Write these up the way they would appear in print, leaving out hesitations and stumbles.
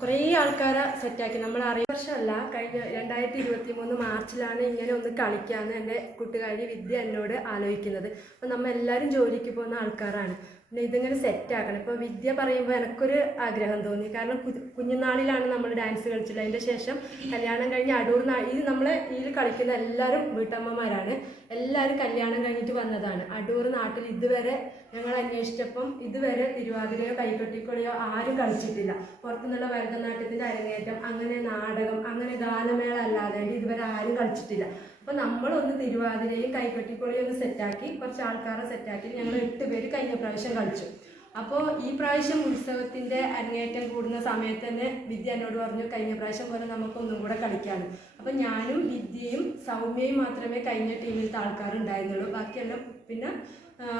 കുറേ ആൾക്കാരെ സെറ്റാക്കി. നമ്മൾ 6 വർഷമല്ല, കഴിഞ്ഞ 2023 മാർച്ചിലാണ് ഇങ്ങനെ ഒന്ന് കളിക്കാമെന്ന് എൻ്റെ കൂട്ടുകാരി വിദ്യ എന്നോട് ആലോചിക്കുന്നത്. അപ്പോൾ നമ്മൾ എല്ലാവരും ജോലിക്ക് പോകുന്ന ആൾക്കാരാണ്. പിന്നെ ഇതിങ്ങനെ സെറ്റാക്കണം. ഇപ്പോൾ വിദ്യ പറയുമ്പോൾ എനിക്കൊരു ആഗ്രഹം തോന്നി. കാരണം കുഞ്ഞുനാളിലാണ് നമ്മൾ ഡാൻസ് കളിച്ചത്. അതിൻ്റെ ശേഷം കല്യാണം കഴിഞ്ഞ് അടൂർ ഇത് നമ്മളെ ഇതിൽ കളിക്കുന്ന എല്ലാവരും വീട്ടമ്മമാരാണ്. എല്ലാവരും കല്യാണം കഴിഞ്ഞിട്ട് വന്നതാണ്. അടൂർ നാട്ടിൽ ഇതുവരെ ഞങ്ങൾ അന്വേഷിച്ചപ്പം ഇതുവരെ തിരുവാതിരയോ കൈകൊട്ടിക്കളിയോ ആരും കളിച്ചിട്ടില്ല. പുറത്തുനിന്നുള്ള ഭരതനാട്യത്തിൻ്റെ അരങ്ങേറ്റം, അങ്ങനെ നാടകം, അങ്ങനെ ഗാനമേള അല്ലാതെ ഇതുവരെ ആരും കളിച്ചിട്ടില്ല. അപ്പോൾ നമ്മളൊന്ന് തിരുവാതിരയും കൈകൊട്ടിക്കളിയും ഒന്ന് സെറ്റാക്കി, കുറച്ച് ആൾക്കാരെ സെറ്റാക്കി ഞങ്ങൾ 8 പേര് കഴിഞ്ഞ പ്രാവശ്യം കളിച്ചു. അപ്പോൾ ഈ പ്രാവശ്യം ഉത്സവത്തിൻ്റെ അരങ്ങേറ്റം കൂടുന്ന സമയത്ത് തന്നെ വിദ്യ എന്നോട് പറഞ്ഞു കഴിഞ്ഞ പ്രാവശ്യം പോലെ നമുക്കൊന്നും കൂടെ കളിക്കാണ്. അപ്പം ഞാനും വിദ്യയും സൗമ്യയും മാത്രമേ കഴിഞ്ഞ ടീമിലത്തെ ആൾക്കാരുണ്ടായിരുന്നുള്ളൂ. ബാക്കിയെല്ലാം പിന്നെ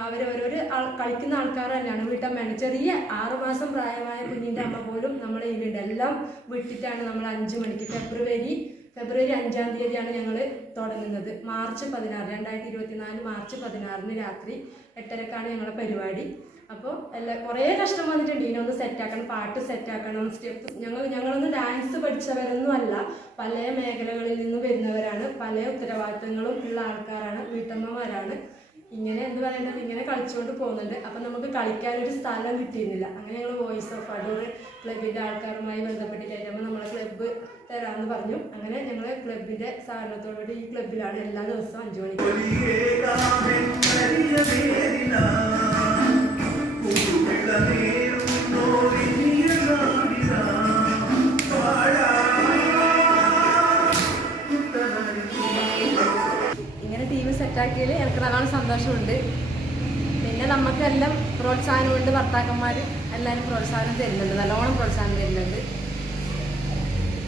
അവരോരോരു കളിക്കുന്ന ആൾക്കാർ തന്നെയാണ്. വീട്ടമ്മയാണ്. ചെറിയ 6 മാസം പ്രായമായ കുഞ്ഞിൻ്റെ അമ്മ പോലും നമ്മളെ ഇതിലുണ്ട്. എല്ലാം വിട്ടിട്ടാണ് നമ്മൾ 5 മണിക്ക് ഫെബ്രുവരി 5-ാം തീയതിയാണ് ഞങ്ങൾ തുടങ്ങുന്നത്. മാർച്ച് 16 2024 മാർച്ച് 16 രാത്രി 8:30ക്കാണ് ഞങ്ങളുടെ പരിപാടി. അപ്പോൾ കുറേ കഷ്ടം വന്നിട്ടുണ്ട്. ഇതിനൊന്ന് സെറ്റാക്കണം, പാട്ട് സെറ്റാക്കണം, സ്റ്റെപ്പ്. ഞങ്ങളൊന്നും ഡാൻസ് പഠിച്ചവരൊന്നും അല്ല, പല മേഖലകളിൽ നിന്ന് വരുന്നവരാണ്, പല ഉത്തരവാദിത്തങ്ങളും ഉള്ള ആൾക്കാരാണ്, വീട്ടമ്മമാരാണ്. ഇങ്ങനെ എന്ത് പറയുന്നത്, ഇങ്ങനെ കളിച്ചുകൊണ്ട് പോകുന്നുണ്ട്. അപ്പം നമുക്ക് കളിക്കാനൊരു സ്ഥലം കിട്ടിയിരുന്നില്ല. അങ്ങനെ ഞങ്ങൾ വോയിസ് ഓഫ് അടൂർ ക്ലബിൻ്റെ ആൾക്കാരുമായി ബന്ധപ്പെട്ടിട്ടായിരുന്നു നമ്മളെ ക്ലബ്ബ് തരാമെന്ന് പറഞ്ഞു. അങ്ങനെ ഞങ്ങൾ ക്ലബിൻ്റെ സഹകരണത്തോടുകൂടി ഈ ക്ലബിലാണ് എല്ലാ ദിവസവും 5 മണിക്ക്. ഇങ്ങനെ ടീം സെറ്റാക്കിയതിൽ എനിക്ക് നല്ലോണം സന്തോഷമുണ്ട്. പിന്നെ നമുക്കെല്ലാം പ്രോത്സാഹനമുണ്ട്. ഭർത്താക്കന്മാർ എല്ലാവരും പ്രോത്സാഹനം തരുന്നുണ്ട്, നല്ലോണം പ്രോത്സാഹനം തരുന്നുണ്ട്.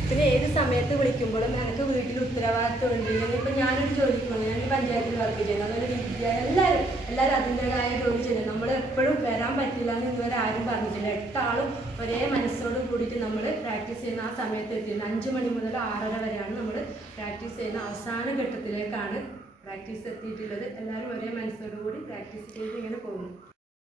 പിന്നെ ഏത് സമയത്ത് വിളിക്കുമ്പോഴും എനിക്ക് വീട്ടിൽ ഉത്തരവാദിത്വം ഉണ്ട്. ഇപ്പം ഞാനൊരു ജോലിക്ക് പോകുന്നത്, ഞാൻ പഞ്ചായത്തിൽ വർക്ക് ചെയ്യുന്നത്, അതുപോലെ വിദ്യ എല്ലാവരും അതിൻ്റെതായ ജോലി ചെയ്യുന്നത്. നമ്മൾ എപ്പോഴും വരാൻ പറ്റില്ല എന്ന് ഇതുവരെ ആരും പറഞ്ഞിട്ടില്ല. 8 ആളും ഒരേ മനസ്സോട് കൂടിയിട്ട് നമ്മൾ പ്രാക്ടീസ് ചെയ്യുന്ന ആ സമയത്ത് എത്തിയിട്ടുണ്ട്. 5 മണി മുതൽ 6:30 വരെയാണ് നമ്മൾ പ്രാക്ടീസ് ചെയ്യുന്ന അവസാന ഘട്ടത്തിലേക്കാണ് പ്രാക്ടീസ് എത്തിയിട്ടുള്ളത്. എല്ലാവരും ഒരേ മനസ്സോടു കൂടി പ്രാക്ടീസ് ചെയ്ത് ഇങ്ങനെ പോകുന്നു.